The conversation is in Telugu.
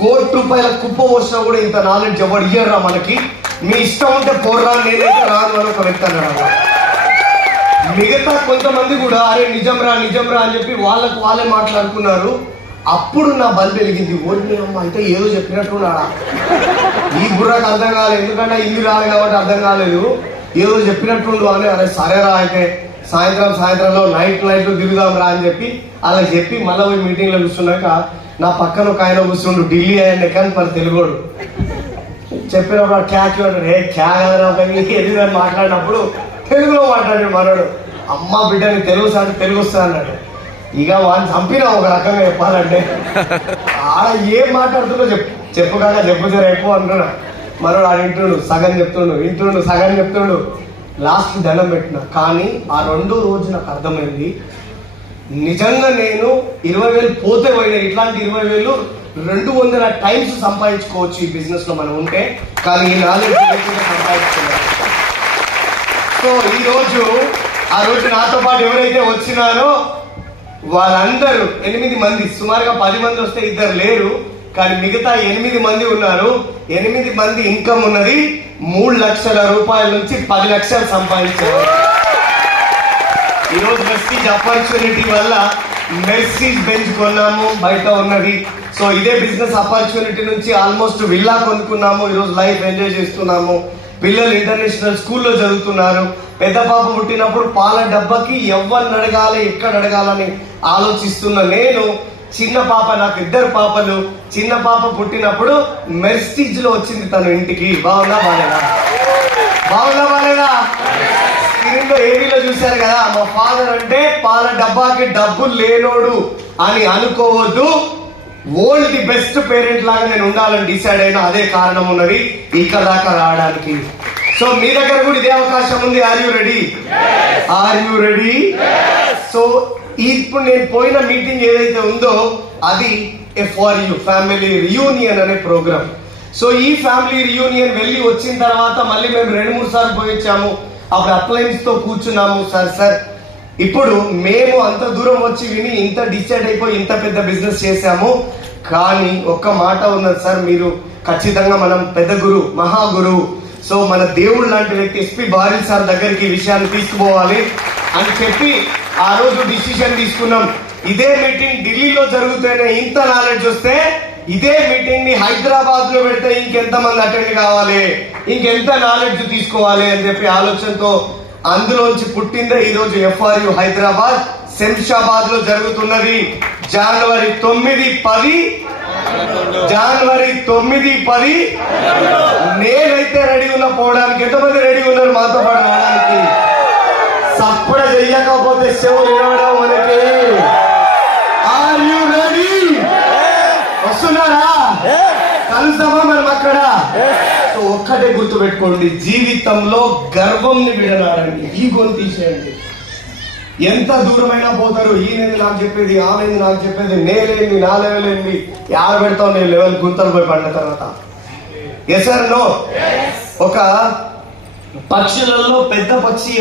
₹1,00,00,000 కుప్ప పోసినా కూడా ఇంత నాలెడ్జ్ ఎవరు ఇయ్యరా మనకి. మీ ఇష్టం ఉంటే పోర్రా, నేనైతే రాను అని ఒక వ్యక్తి అన్నాడు. మిగతా కొంతమంది కూడా అరే నిజంరా నిజంరా అని చెప్పి వాళ్ళకు వాళ్ళే మాట్లాడుకున్నారు. అప్పుడు నా బల్బు వెలిగింది. ఓడి అమ్మ అయితే ఏదో చెప్పినట్టున్నాడా, ఈ బుర్రకు అర్థం కాలేదు, ఎందుకంటే ఇల్లు రాలేదు కాబట్టి అర్థం కాలేదు, ఏదో చెప్పినట్టుండు అని. అరే సరేరా అయితే సాయంత్రంలో నైట్ తిరుగుదాం రా అని చెప్పి అలా చెప్పి మళ్ళీ పోయి మీటింగ్ లో కూర్చున్నాక నా పక్కన ఒక ఆయన కూర్చుండు, ఢిల్లీ ఆయన కానీ మన తెలుగోడు. చెప్పినప్పుడు క్యాక్ ఏ క్యాగ్ మాట్లాడినప్పుడు తెలుగులో మాట్లాడాడు మనోడు. అమ్మ బిడ్డని తెలుగు సార్ తెలుగు వస్తా అన్నాడు. ఇక వాడిని చంపినా ఒక రకంగా చెప్పాలంటే. ఆడ ఏం మాట్లాడుతుందో చెప్పు కాక చెప్పు సరే ఎక్కువ అంటున్నా. మనోడు ఆడ ఇంటుండు సగం చెప్తుండు సగం చెప్తుండు. లాస్ట్ దండం పెట్టిన. కానీ ఆ 2వ రోజు నాకు అర్థమైంది, నిజంగా నేను 20,000 పోతే పోయినా ఇట్లాంటి 20,000 200 టైమ్స్ సంపాదించుకోవచ్చు ఈ బిజినెస్ లో మనం ఉంటే. కానీ ఈ నాలెడ్జ్ సంపాదించుకున్నాను. సో ఆ రోజు నాతో పాటు ఎవరైతే వచ్చినారో వాళ్ళందరూ 8 మంది, సుమారుగా 10 మంది వస్తే 2 లేరు, కానీ మిగతా 8 మంది ఉన్నారు. 8 మంది ఇన్కమ్ ఉన్నది ₹3 లక్షల నుంచి 10 లక్షలు సంపాదించారు. ఈరోజు మెర్సిడీస్ ఆపర్చునిటీ వల్ల మెర్సిడీస్ బెంచ్ కొన్నాము, బయట ఉన్నది. సో ఇదే బిజినెస్ ఆపర్చునిటీ నుంచి ఆల్మోస్ట్ విల్లా కొనుక్కున్నాము. ఈరోజు లైఫ్ ఎంజాయ్ చేస్తున్నాము. పిల్లలు ఇంటర్నేషనల్ స్కూల్లో చదువుతున్నారు. పెద్ద పాప పుట్టినప్పుడు పాల డబ్బాకి ఎవరిని అడగాలి ఎక్కడ అడగాలని ఆలోచిస్తున్న నేను, చిన్న పాప, నాకు 2 పాపలు, చిన్న పాప పుట్టినప్పుడు మెర్సిడీస్ లో వచ్చింది తను ఇంటికి. బాగుందా బాలేదా? స్క్రీన్ లో ఏవీలో చూశారు కదా. మా ఫాదర్ అంటే పాల డబ్బాకి డబ్బులు లేనోడు అని అనుకోవద్దు. వరల్డ్ ది బెస్ట్ పేరెంట్ లాగా నేను ఉండాలని డిసైడ్ అయినా. అదే కారణం ఉన్నది ఇక్కడ దాకా రావడానికి. సో మీ దగ్గర కూడా ఇదే అవకాశం ఉంది. Are you ready? సో ఇప్పుడు నేను పోయిన మీటింగ్ ఏదైతే ఉందో అది FRU ఫ్యామిలీ రియూనియన్ అనే ప్రోగ్రామ్. సో ఈ ఫ్యామిలీ రియూనియన్ వెళ్ళి వచ్చిన తర్వాత మళ్ళీ మేము 2-3 సార్లు పోయి వచ్చాము. అప్పుడు అప్లయన్స్ తో కూర్చున్నాము. సార్ ఇప్పుడు మేము అంత దూరం వచ్చి విని ఇంత డిసైడ్ అయిపోయి ఇంత పెద్ద బిజినెస్ చేశాము, కానీ ఒక్క మాట ఉన్నది సార్, మీరు ఖచ్చితంగా మనం పెద్ద గురు, మహాగురు, సో మన దేవుడు లాంటి వ్యక్తి SP బారిల్ సార్ దగ్గరికి ఈ విషయాన్ని తీసుకుపోవాలి అని చెప్పి ఆ రోజు డిసిషన్ తీసుకున్నాం. ఇదే మీటింగ్ ఢిల్లీలో జరుగుతూనే ఇంత నాలెడ్జ్ వస్తే, ఇదే మీటింగ్ ని హైదరాబాద్ లో పెడితే ఇంకెంత మంది అటెండ్ కావాలి, ఇంకెంత నాలెడ్జ్ తీసుకోవాలి అని చెప్పి ఆలోచనతో అందులోంచి పుట్టిందే ఈ రోజు FRU హైదరాబాద్ శంషాబాద్ లో జరుగుతున్నది. జనవరి 9-10 నేనైతే రెడీ ఉన్నా పోవడానికి. ఎంతమంది రెడీ ఉన్నారు మాతో పాటు రావడానికి? సప్పుడు చెయ్యకపోతే చెవులు వినవడం మనకి. Are you ready? వస్తున్నారా? కలుస్తామా మనం అక్కడ? సో ఒక్కటే గుర్తు పెట్టుకోండి, జీవితంలో గర్వంని విడనాడండి, ఈగోని తీసేయండి. ఎంత దూరమైనా పోతారు. ఈయనది నాకు చెప్పేది, ఆమెది నాకు చెప్పేది, నేలేంది నా లెవెల్ ఏంది, యాడ పెడతావు నేను లెవెల్ గుంతలు పోయి పడిన తర్వాత. Yes or no? ఒక పక్షులలో పెద్ద పక్షి